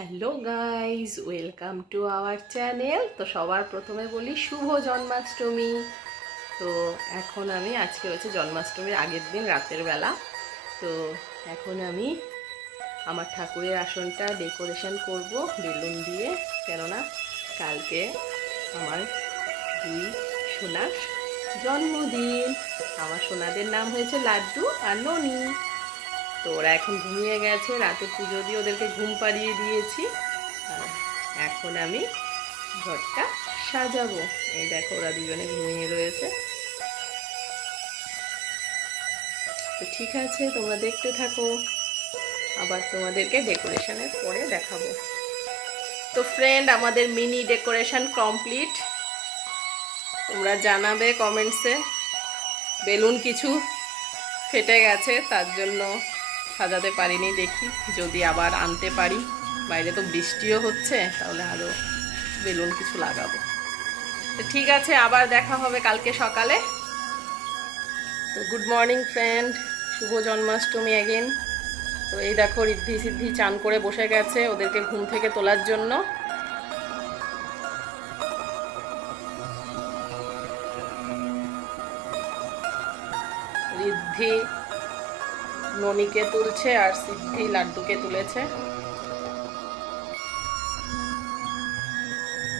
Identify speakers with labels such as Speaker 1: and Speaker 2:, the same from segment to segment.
Speaker 1: Hello guys welcome to our channel. তো সবার প্রথমে বলি, শুভ জন্মাষ্টমী। তো এখন আমি, আজকে হচ্ছে জন্মাষ্টমীর আগের দিন রাতের বেলা। তো এখন আমি আমার ঠাকুরের আসনটা ডেকোরেশন করব বেলুন দিয়ে। কেননা কালকে আমার দুই সোনার জন্মদিন। আমার সোনাদের নাম হয়েছে লাড্ডু আর ননি। তো ওরা এখন ঘুমিয়ে গেছে, রাতে পুজো দিয়ে ওদেরকে ঘুম পাড়িয়ে দিয়েছি। এখন আমি ঘরটা সাজাবো। এই দেখো ওরা দুজনে ঘুমিয়ে রয়েছে। তো ঠিক আছে, তোমরা দেখতে থাকো। আবার তোমাদেরকে ডেকোরেশনের পরে দেখাবো। তো ফ্রেন্ড আমাদের মিনি ডেকোরেশন কমপ্লিট তোমরা জানাবে কমেন্টসে বেলুন কিছু ফেটে গেছে, তার জন্য সাজাতে পারিনি দেখি, যদি আবার আনতে পারি। বাইরে তো বৃষ্টিও হচ্ছে, তাহলে আরও বেলুন কিছু লাগাবো। তো ঠিক আছে, আবার দেখা হবে কালকে সকালে। তো গুড মর্নিং ফ্রেন্ড শুভ জন্মাষ্টমী অ্যাগেন তো এই দেখো রিদ্ধি সিদ্ধি চান করে বসে গেছে ওদেরকে ঘুম থেকে তোলার জন্য। রিদ্ধি ননিকে তুলছে আর সিদ্ধি লাড্ডুকে তুলেছে।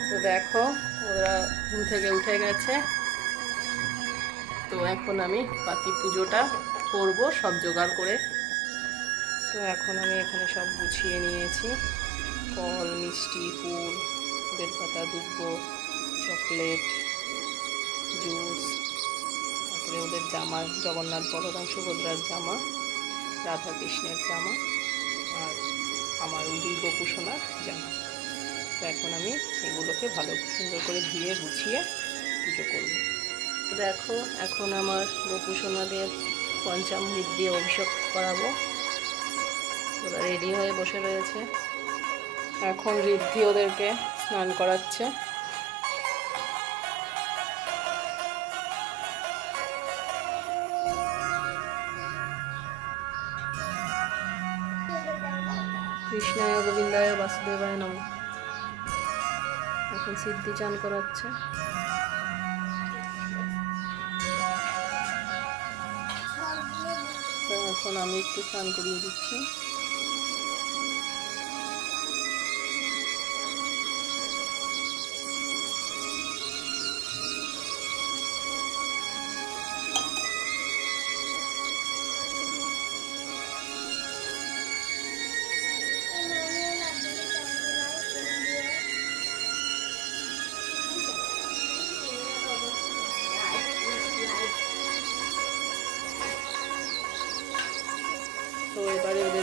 Speaker 1: তো দেখো, ওরা ঘুম থেকে উঠে গেছে। তো এখন আমি বাকি পুজোটা করব, সব জোগাড় করে। তো এখন আমি এখানে সব গুছিয়ে নিয়েছি। ফল, মিষ্টি, ফুল বেলপাতা দুব্ব, চকলেট, জুস, তারপরে ওদের জামা, জগন্নাথ বলরাম সুভদ্রার জামা। রাধা কৃষ্ণের জামা আর আমার দুই গোপুসোনার জামা। তো এখন আমি এগুলোকে ভালো সুন্দর করে ধুয়ে গুছিয়ে পুজো করব। দেখো, এখন আমার গোপুসোনাদের পঞ্চামৃত দিয়ে অভিষেক করাবো। ওরা রেডি হয়ে বসে রয়েছে। এখন ঋদ্ধি ওদেরকে স্নান করাচ্ছে। কৃষ্ণায় গোবিন্দায় বাসুদেবায় নম। এখন সিদ্ধি চান করাচ্ছে এখন আমি একটু চান করিয়ে দিচ্ছি।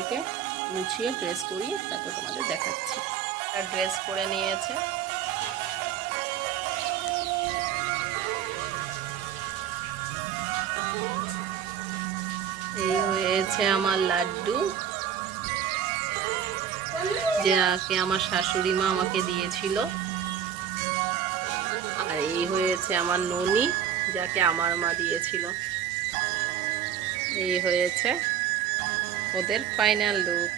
Speaker 1: ওদেরকে মুছিয়ে ড্রেস করিয়ে তারপর তোমাদের দেখাচ্ছি। আর ড্রেস পরে নিয়েছে। এই হয়েছে আমার লাড্ডু। যাকে আমার শাশুড়ি মা আমাকে দিয়েছিল। আর এই হয়েছে আমার ননি, যাকে আমার মা দিয়েছিল। এই হয়েছে ওদের ফাইনাল লুক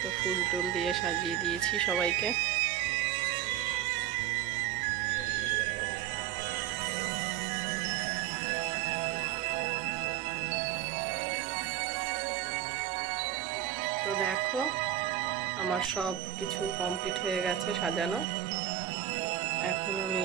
Speaker 1: তো ফুল টুল দিয়ে সাজিয়ে দিয়েছি সবাইকে। তো দেখো, আমার সব কিছু কমপ্লিট হয়ে গেছে সাজানো। এখন আমি